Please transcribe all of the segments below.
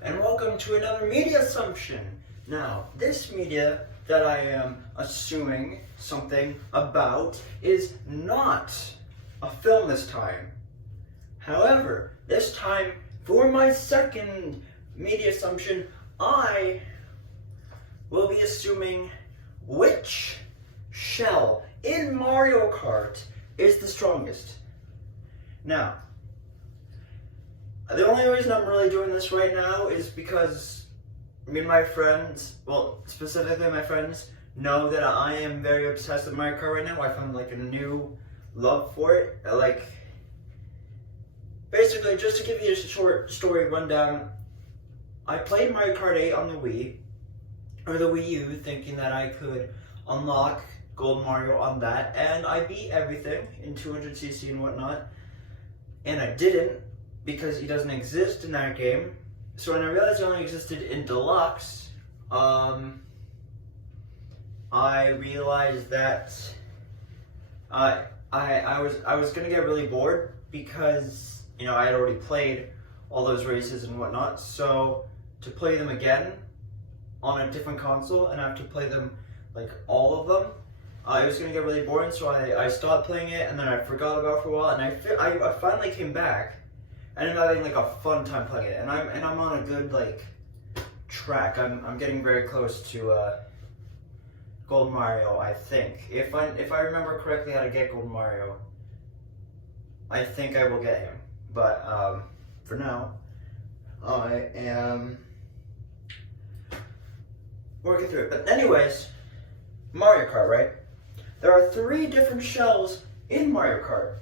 there, and welcome to another Mediasumption. Now, this media that I am assuming something about is not a film this time. However, this time, for my second Mediasumption, I will be assuming which shell in Mario Kart is the strongest. Now, the only reason I'm really doing this right now is because me and my friends, well, specifically my friends, know that I am very obsessed with Mario Kart right now. I found like a new love for it. Basically, just to give you a short story rundown, I played Mario Kart 8 on the Wii, or the Wii U, thinking that I could unlock Gold Mario on that, and I beat everything in 200cc and whatnot, and I didn't, because he doesn't exist in that game. So when I realized he only existed in Deluxe, I realized that I was gonna get really bored because, you know, I had already played all those races and whatnot. So to play them again on a different console and have to play them like all of them, it was gonna get really boring. So I stopped playing it, and then I forgot about it for a while, and I finally came back. And I'm having like a fun time playing it, and I'm on a good like track. I'm getting very close to Gold Mario, I think. If I remember correctly how to get Gold Mario, I think I will get him. But for now, I am working through it. But anyways, Mario Kart, right? There are 3 different shells in Mario Kart.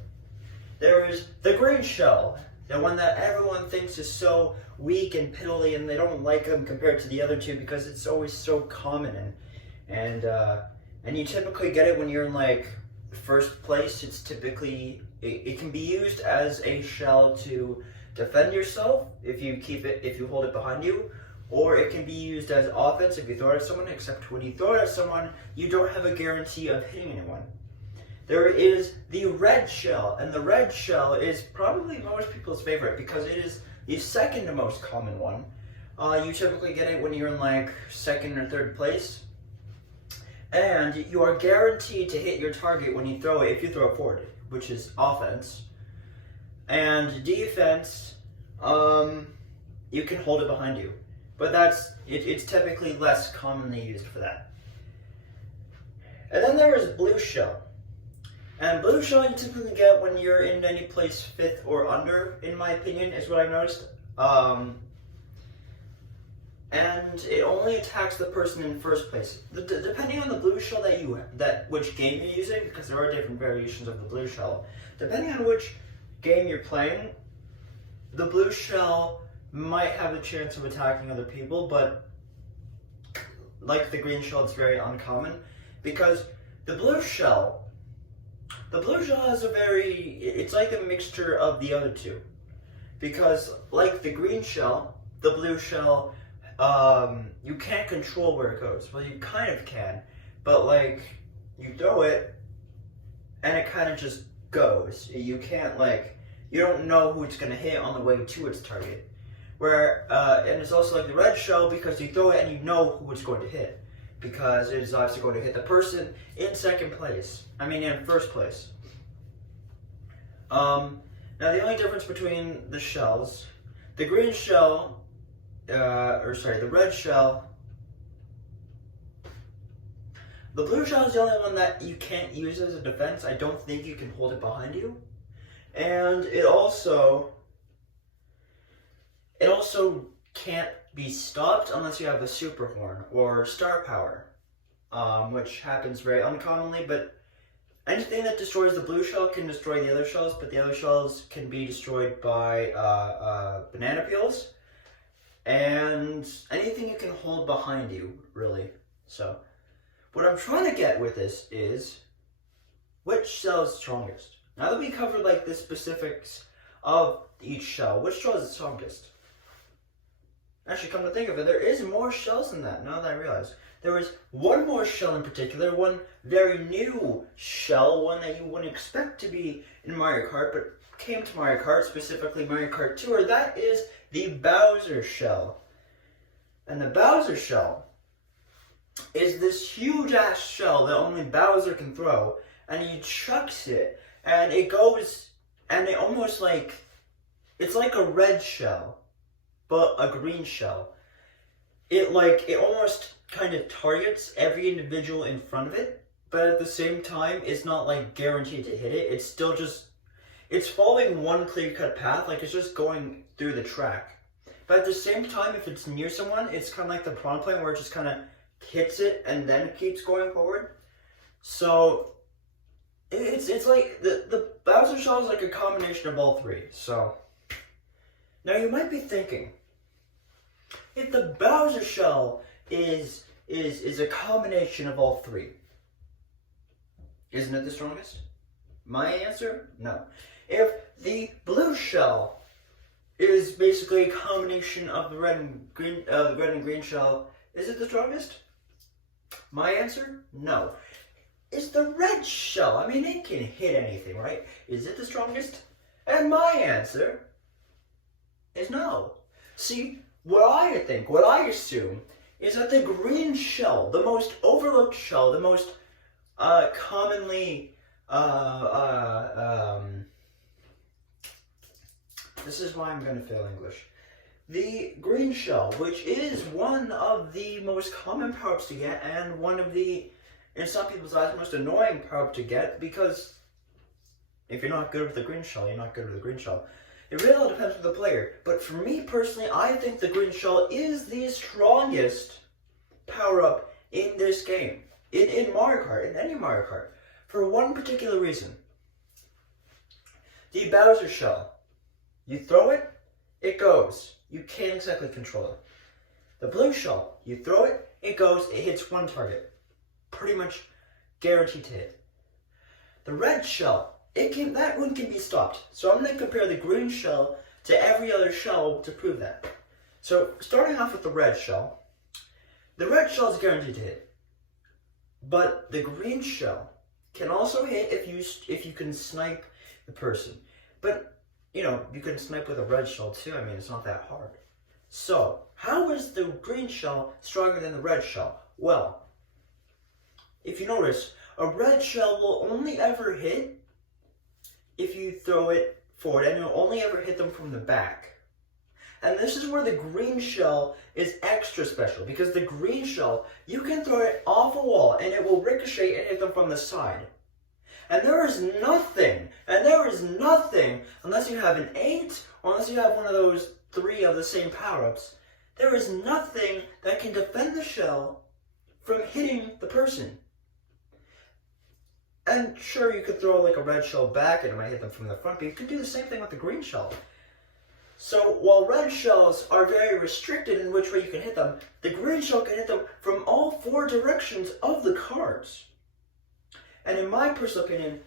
There is the green shell, the one that everyone thinks is so weak and piddly, and they don't like them compared to the other 2 because it's always so common, and you typically get it when you're in like first place. It's typically it can be used as a shell to defend yourself if you hold it behind you, or it can be used as offense if you throw it at someone, except when you throw it at someone, you don't have a guarantee of hitting anyone. There is the red shell, and the red shell is probably most people's favorite because it is the second most common one. You typically get it when you're in like second or third place, and you are guaranteed to hit your target when you throw it, if you throw it forward, which is offense. And defense, you can hold it behind you, but it's typically less commonly used for that. And then there is blue shell. And blue shell you typically get when you're in any place 5th or under, in my opinion, is what I've noticed. And it only attacks the person in first place. Depending on the blue shell which game you're using, because there are different variations of the blue shell. Depending on which game you're playing, the blue shell might have a chance of attacking other people, but like the green shell, it's very uncommon, because the blue shell has it's like a mixture of the other 2. Because like the green shell, the blue shell, you can't control where it goes. Well, you kind of can, but like, you throw it, and it kind of just goes. You can't you don't know who it's going to hit on the way to its target. And it's also like the red shell, because you throw it and you know who it's going to hit, because it is obviously going to hit the person in first place. Now the only difference between the shells, the green shell, the red shell, the blue shell is the only one that you can't use as a defense. I don't think you can hold it behind you. And it also can't be stopped unless you have a super horn or star power, which happens very uncommonly. But anything that destroys the blue shell can destroy the other shells, but the other shells can be destroyed by banana peels and anything you can hold behind you, really. So what I'm trying to get with this is, which shell is strongest? Now that we covered like the specifics of each shell, which shell is the strongest? Actually, come to think of it, there is more shells than that, now that I realize. There is one more shell in particular, one very new shell, one that you wouldn't expect to be in Mario Kart, but came to Mario Kart, specifically Mario Kart Tour. That is the Bowser shell. And the Bowser shell is this huge ass shell that only Bowser can throw, and he chucks it, and it goes, and it almost like, it's like a red shell, but a green shell. It almost kind of targets every individual in front of it, but at the same time, it's not like guaranteed to hit it. It's still just, it's following one clear-cut path, like it's just going through the track. But at the same time, if it's near someone, it's kind of like the prawn plane where it just kind of hits it and then keeps going forward. So it's like the Bowser shell is like a combination of all three. So now you might be thinking, if the Bowser shell is a combination of all three, isn't it the strongest? My answer, no. If the blue shell is basically a combination of the red and green shell, is it the strongest? My answer, no. It's the red shell. I mean, it can hit anything, right? Is it the strongest? And my answer is no. See, what I assume is that the green shell, the most overlooked shell, the most commonly this is why I'm going to fail English. The green shell, which is one of the most common power-ups to get, and one of the, in some people's eyes, most annoying power-up to get, because if you're not good with the green shell, you're not good with the green shell. It really all depends on the player. But for me personally, I think the green shell is the strongest power-up in this game. In Mario Kart, in any Mario Kart. For one particular reason. The Bowser shell. You throw it, it goes. You can't exactly control it. The blue shell, you throw it, it goes, it hits one target. Pretty much guaranteed to hit. The red shell, that one can be stopped. So I'm going to compare the green shell to every other shell to prove that. So starting off with the red shell is guaranteed to hit. But the green shell can also hit if you can snipe the person. But you know, you can snipe with a red shell too. I mean, it's not that hard. So, how is the green shell stronger than the red shell? Well, if you notice, a red shell will only ever hit if you throw it forward, and it will only ever hit them from the back. And this is where the green shell is extra special, because the green shell, you can throw it off a wall, and it will ricochet and hit them from the side. And there is nothing, unless you have an 8, or unless you have one of those 3 of the same power-ups, there is nothing that can defend the shell from hitting the person. And sure, you could throw like a red shell back and it might hit them from the front, but you could do the same thing with the green shell. So while red shells are very restricted in which way you can hit them, the green shell can hit them from all 4 directions of the cards. And in my personal opinion,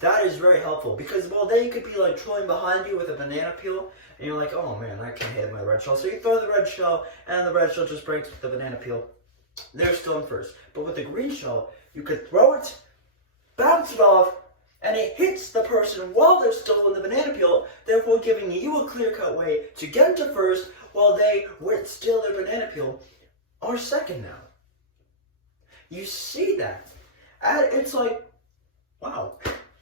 that is very helpful, because while they could be like trolling behind you with a banana peel, and you're like, oh man, I can't hit my red shell. So you throw the red shell, and the red shell just breaks with the banana peel. They're still in first. But with the green shell, you could throw it, bounce it off, and it hits the person while they're still in the banana peel, therefore giving you a clear-cut way to get into first while they, with still their banana peel, are second now. You see that? And it's like, wow.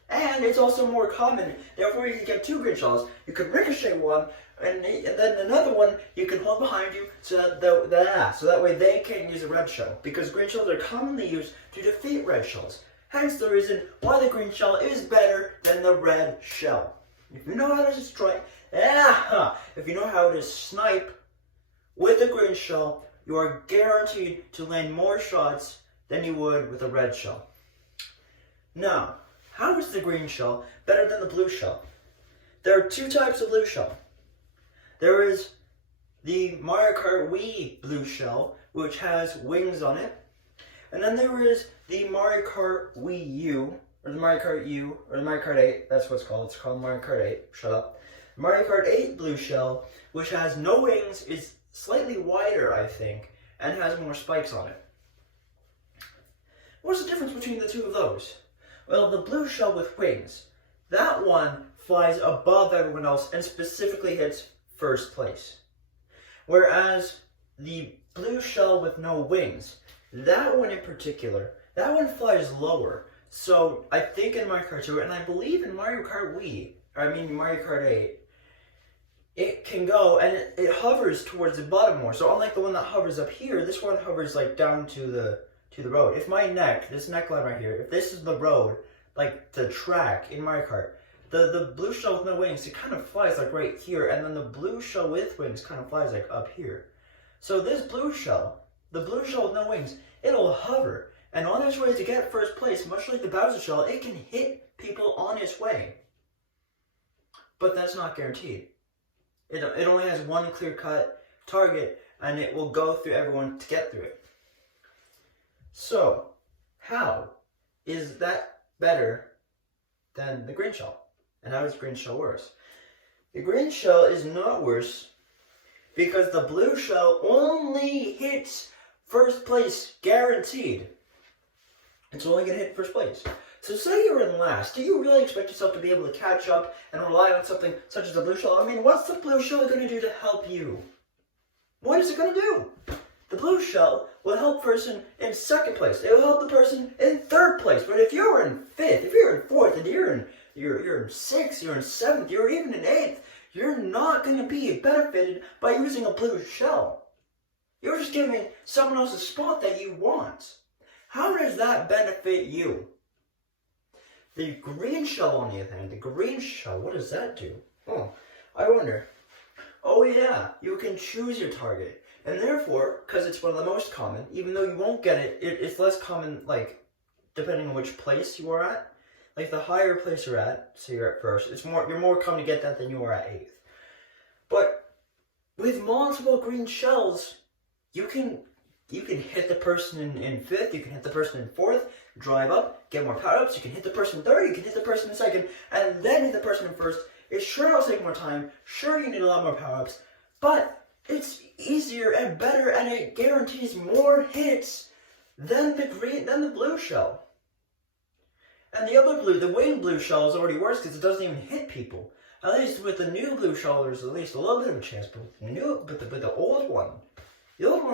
And it's also more common, therefore you can get 2 green shells. You could ricochet one, and then another one you can hold behind you so that way they can't use a red shell. Because green shells are commonly used to defeat red shells. Hence the reason why the green shell is better than the red shell. If you know how to strike, if you know how to snipe with a green shell, you are guaranteed to land more shots than you would with a red shell. Now, how is the green shell better than the blue shell? There are 2 types of blue shell. There is the Mario Kart Wii blue shell, which has wings on it. And then there is the Mario Kart Wii U, or the Mario Kart U, or the Mario Kart 8, that's what it's called. It's called Mario Kart 8, shut up. Mario Kart 8 blue shell, which has no wings, is slightly wider, I think, and has more spikes on it. What's the difference between the 2 of those? Well, the blue shell with wings, that one flies above everyone else and specifically hits first place. Whereas the blue shell with no wings, that one in particular, that one flies lower. So I think in Mario Kart 2, and I believe in Mario Kart Mario Kart 8, it can go and it hovers towards the bottom more. So unlike the one that hovers up here, this one hovers like down to the road. If my neck, this neckline right here, if this is the road, like the track in Mario Kart, the blue shell with no wings, it kind of flies like right here, and then the blue shell with wings kind of flies like up here. So this blue shell, the blue shell with no wings, it'll hover, and on its way to get first place, much like the Bowser shell, it can hit people on its way. But that's not guaranteed. It only has one clear-cut target, and it will go through everyone to get through it. So, how is that better than the green shell? And how is green shell worse? The green shell is not worse because the blue shell only hits first place guaranteed. It's only going to hit first place. So say you're in last. Do you really expect yourself to be able to catch up and rely on something such as the blue shell? I mean, what's the blue shell going to do to help you? What is it going to do? The blue shell will help person in second place. It will help the person in third place. But if you're in fifth, if you're in fourth, and you're in sixth, you're in seventh, you're even in eighth, you're not going to be benefited by using a blue shell. You're just giving someone else a spot that you want. How does that benefit you? The green shell, on the other hand, the green shell, what does that do? Oh, I wonder. Oh yeah, you can choose your target. And therefore, because it's one of the most common, even though you won't get it, it's less common, like, depending on which place you are at. Like, the higher place you're at, so you're at first, you're more common to get that than you are at eighth. But with multiple green shells, you can hit the person in fifth, you can hit the person in fourth, drive up, get more power-ups, you can hit the person in third, you can hit the person in second, and then hit the person in first. It sure will take more time, sure you need a lot more power-ups, but it's easier and better, and it guarantees more hits than the blue shell. And the winged blue shell is already worse because it doesn't even hit people. At least with the new blue shell, there's at least a little bit of a chance, but with the old one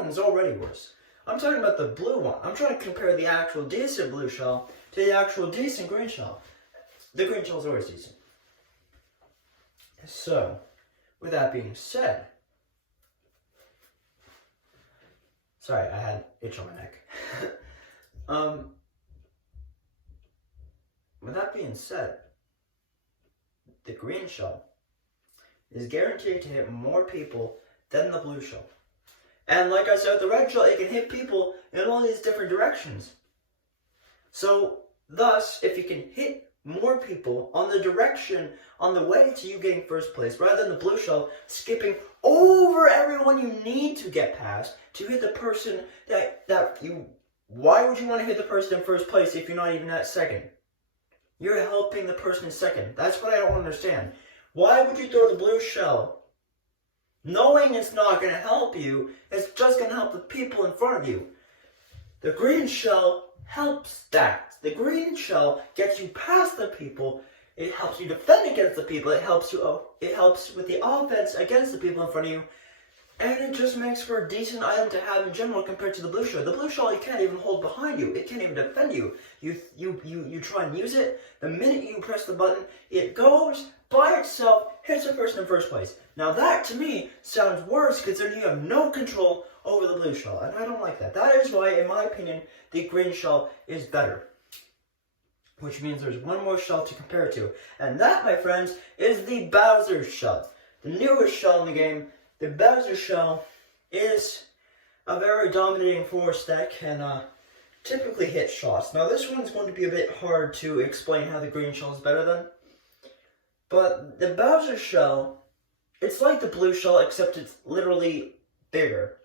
is already worse. I'm talking about the blue one. I'm trying to compare the actual decent blue shell to the actual decent green shell. The green shell is always decent. So, with that being said, sorry, I had itch on my neck. With that being said, the green shell is guaranteed to hit more people than the blue shell. And like I said, with the red shell, it can hit people in all these different directions. So, thus, if you can hit more people on the way to you getting first place, rather than the blue shell skipping over everyone you need to get past to hit the person why would you want to hit the person in first place if you're not even at second? You're helping the person in second. That's what I don't understand. Why would you throw the blue shell knowing it's not going to help you? It's just going to help the people in front of you. The green shell helps that. The green shell gets you past the people. It helps you defend against the people. It helps with the offense against the people in front of you. And it just makes for a decent item to have in general compared to the blue shell. The blue shell you can't even hold behind you. It can't even defend you. You try and use it. The minute you press the button, it goes by itself, hits the person in first place. Now that, to me, sounds worse considering you have no control over the blue shell. And I don't like that. That is why, in my opinion, the green shell is better. Which means there's one more shell to compare it to. And that, my friends, is the Bowser shell. The newest shell in the game. The Bowser shell is a very dominating force that can typically hit shots. Now this one's going to be a bit hard to explain how the green shell is better than. But the Bowser shell, it's like the blue shell except it's literally bigger.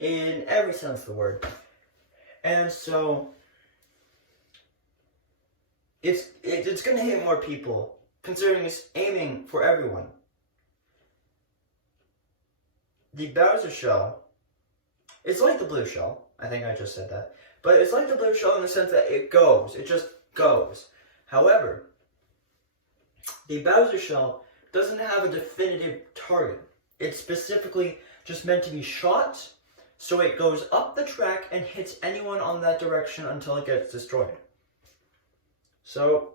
In every sense of the word. And so, it's going to hit more people, considering it's aiming for everyone. The Bowser shell, it's like the blue shell. I think I just said that. But it's like the blue shell in the sense that it goes. It just goes. However, the Bowser shell doesn't have a definitive target. It specifically just meant to be shot, so it goes up the track and hits anyone on that direction until it gets destroyed. So,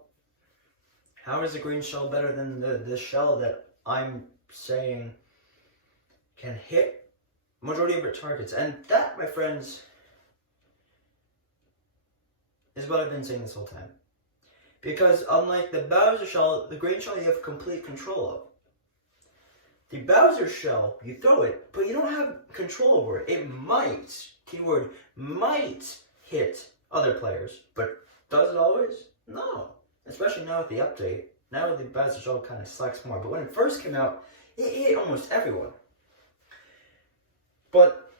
how is the green shell better than the shell that I'm saying can hit majority of its targets? And that, my friends, is what I've been saying this whole time. Because unlike the Bowser shell, the green shell you have complete control of. The Bowser shell, you throw it, but you don't have control over it. It might, keyword, might hit other players, but does it always? No. Especially now with the update. Now the Bowser shell kind of sucks more, but when it first came out, it hit almost everyone. But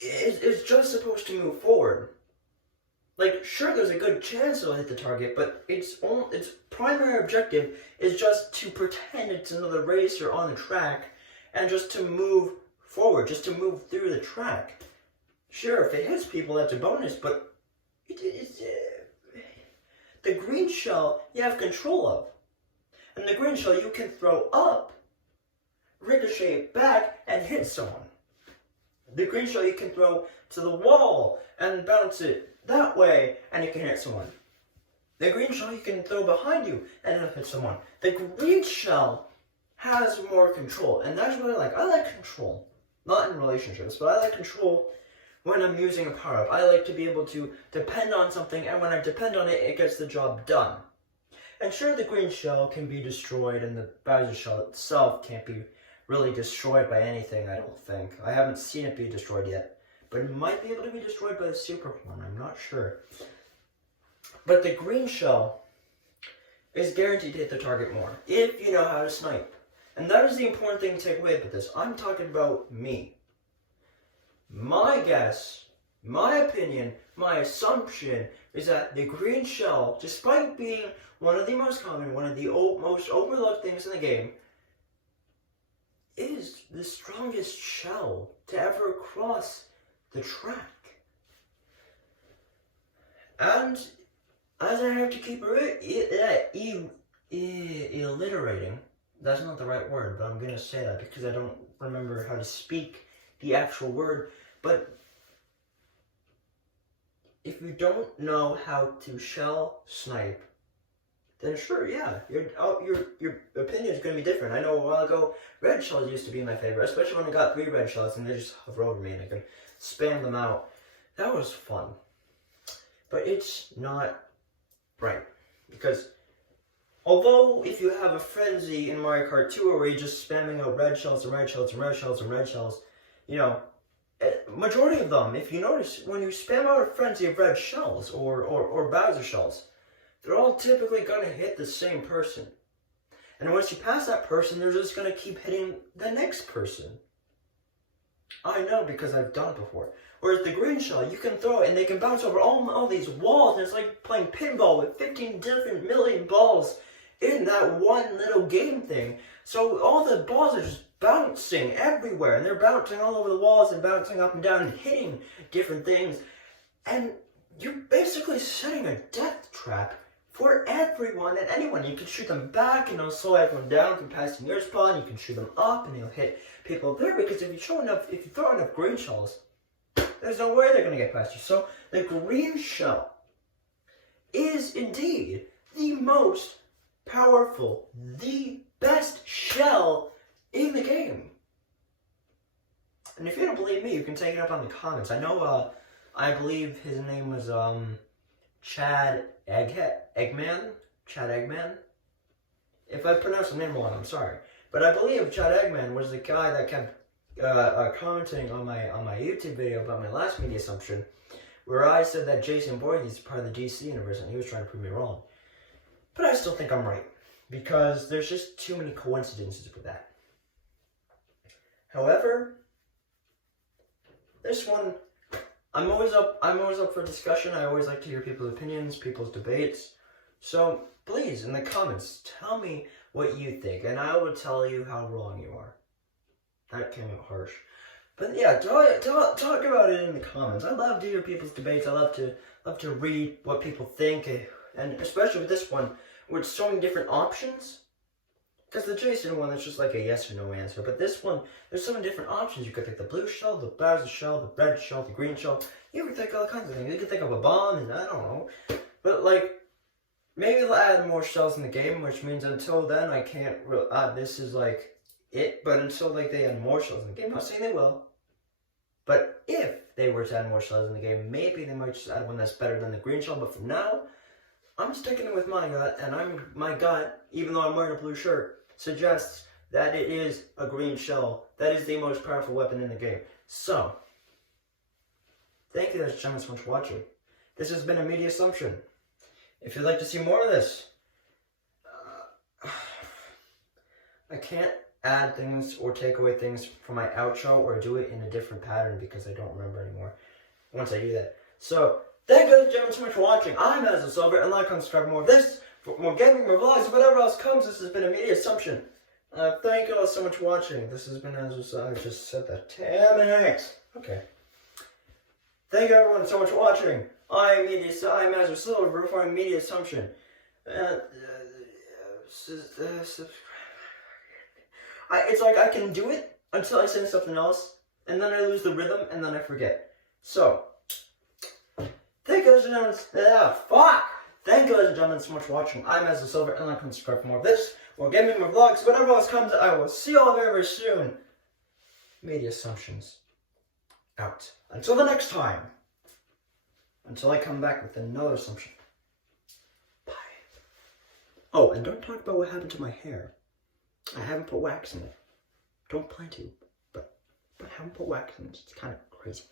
it's just supposed to move forward. Like, sure, there's a good chance it'll hit the target, but its primary objective is just to pretend it's another racer on the track and just to move forward, just to move through the track. Sure, if it hits people, that's a bonus, but the green shell you have control of. And the green shell you can throw up, ricochet it back, and hit someone. The green shell you can throw to the wall and bounce it that way, and you can hit someone. The green shell you can throw behind you, and it'll hit someone. The green shell has more control, and that's what I like. I like control. Not in relationships, but I like control when I'm using a power-up. I like to be able to depend on something, and when I depend on it, it gets the job done. And sure, the green shell can be destroyed, and the Bowser shell itself can't be really destroyed by anything, I don't think. I haven't seen it be destroyed yet. But it might be able to be destroyed by the super horn, I'm not sure. But the green shell is guaranteed to hit the target more, if you know how to snipe. And that is the important thing to take away with this. I'm talking about me. My guess, my opinion, my assumption is that the green shell, despite being one of the most common, one of the most overlooked things in the game, is the strongest shell to ever cross the track. And as I have to keep alliterating, that's not the right word, but I'm going to say that because I don't remember how to speak the actual word. But if you don't know how to shell snipe, then sure, yeah, your opinion is going to be different. I know a while ago, red shells used to be my favorite, especially when I got 3 red shells and they just hover over me and I could spam them out. That was fun. But it's not right. Because although if you have a frenzy in Mario Kart 2 where you're just spamming out red shells and red shells and red shells and red shells, you know, majority of them, if you notice, when you spam out a frenzy of red shells or Bowser shells, they're all typically going to hit the same person. And once you pass that person, they're just going to keep hitting the next person. I know because I've done it before. Whereas the green shell, you can throw it and they can bounce over all these walls. And it's like playing pinball with 15 different million balls in that one little game thing. So all the balls are just bouncing everywhere. And they're bouncing all over the walls and bouncing up and down and hitting different things. And you're basically setting a death trap for everyone and anyone. You can shoot them back and they'll slow everyone down from passing your spawn. You can shoot them up and they'll hit people there, because if you throw enough green shells, there's no way they're going to get past you. So the green shell is indeed the most powerful, the best shell in the game. And if you don't believe me, you can take it up on the comments. I know, I believe his name was Chad Eggman. If I pronounced the name wrong, I'm sorry. But I believe Chad Eggman was the guy that kept commenting on my YouTube video about my last Mediasumption, where I said that Jason Boyd is part of the DC universe, and he was trying to prove me wrong. But I still think I'm right, because there's just too many coincidences with that. However, this one, I'm always up for discussion. I always like to hear people's opinions, people's debates. So please, in the comments, tell me what you think, and I will tell you how wrong you are. That came out harsh. But yeah, talk about it in the comments. I love to hear people's debates. I love to read what people think, and especially with this one, with so many different options, Because the Jason one is just like a yes or no answer. But this one, there's so many different options. You could pick the blue shell, the Bowser shell, the red shell, the green shell. You could think all kinds of things. You could think of a bomb, and I don't know. But like, maybe they'll add more shells in the game, which means until then I can't this is like it. But until like they add more shells in the game, I'm not saying they will. But if they were to add more shells in the game, maybe they might just add one that's better than the green shell. But for now, I'm sticking with my gut, and my gut, even though I'm wearing a blue shirt, suggests that it is a green shell. That is the most powerful weapon in the game. So, thank you, ladies and gentlemen, so much for watching. This has been a Mediasumption. If you'd like to see more of this, I can't add things or take away things from my outro or do it in a different pattern because I don't remember anymore once I do that. So, thank you, ladies and gentlemen, so much for watching. I'm Mediasumption, and like, comment, subscribe for more of this, for more gaming, more vlogs, whatever else comes. This has been a Mediasumption. Thank you all so much for watching. This has been, as I just said that 10 minutes. Okay. Thank you everyone so much for watching. I'm Master Silver for Mediasumption. It's like I can do it until I say something else, and then I lose the rhythm, and then I forget. So, thank you, ladies and gentlemen. Thank you, ladies and gentlemen, so much for watching. I'm Master Silver, and like, comment, subscribe for more of this, more gaming, more vlogs, whatever else comes. I will see you all very, very soon. Mediasumptions out. Until the next time. Until I come back with another assumption. Bye. Oh, and don't talk about what happened to my hair. I haven't put wax in it. Don't plan to, but I haven't put wax in it. It's kind of crazy.